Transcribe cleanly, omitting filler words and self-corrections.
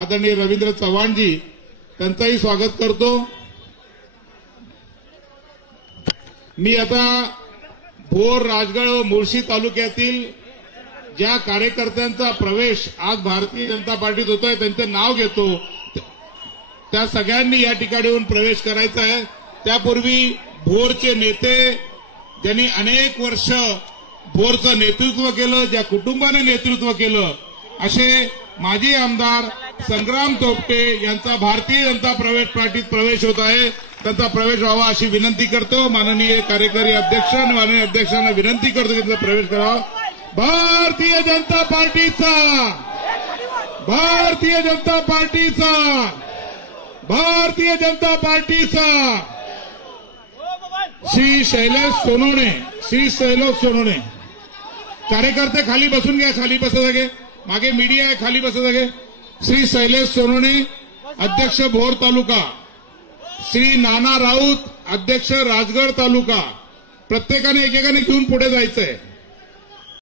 आदरणीय रवींद्र चव्हाणजी त्यांचाही स्वागत करतो। मी आता भोर, राजगड व मुळशी तालुक्यातील ज्या कार्यकर्त्यांचा प्रवेश आज भारतीय जनता पार्टीत होतोय त्यांचे नाव घेतो। त्या सगळ्यांनी या ठिकाणी येऊन प्रवेश करायचा आहे। त्यापूर्वी भोरचे नेते ज्यांनी अनेक वर्ष भोरचं नेतृत्व केलं, ज्या कुटुंबाने नेतृत्व केलं, असे माजी आमदार संग्राम थोपटे यांचा भारतीय जनता पार्टीत प्रवेश होत आहे। त्यांचा प्रवेश व्हावा अशी विनंती करतो। माननीय कार्यकारी अध्यक्ष आणि माननीय अध्यक्षांना विनंती करतो की त्यांचा प्रवेश करावा। भारतीय जनता पार्टीचा, भारतीय जनता पार्टीचा, भारतीय जनता पार्टीचा श्री शैलेश सोनवणे, श्री शैलेश सोनवणे। कार्यकर्ते खाली बसून घ्या, खाली बसा जागे, मागे मीडिया आहे, खाली बसा जागे। श्री शैलेश सोनवणे अध्यक्ष भोर तालुका, श्री नाना राऊत अध्यक्ष राजगड तालुका। प्रत्येकाने एकेकाने घेऊन पुढे जायचंय।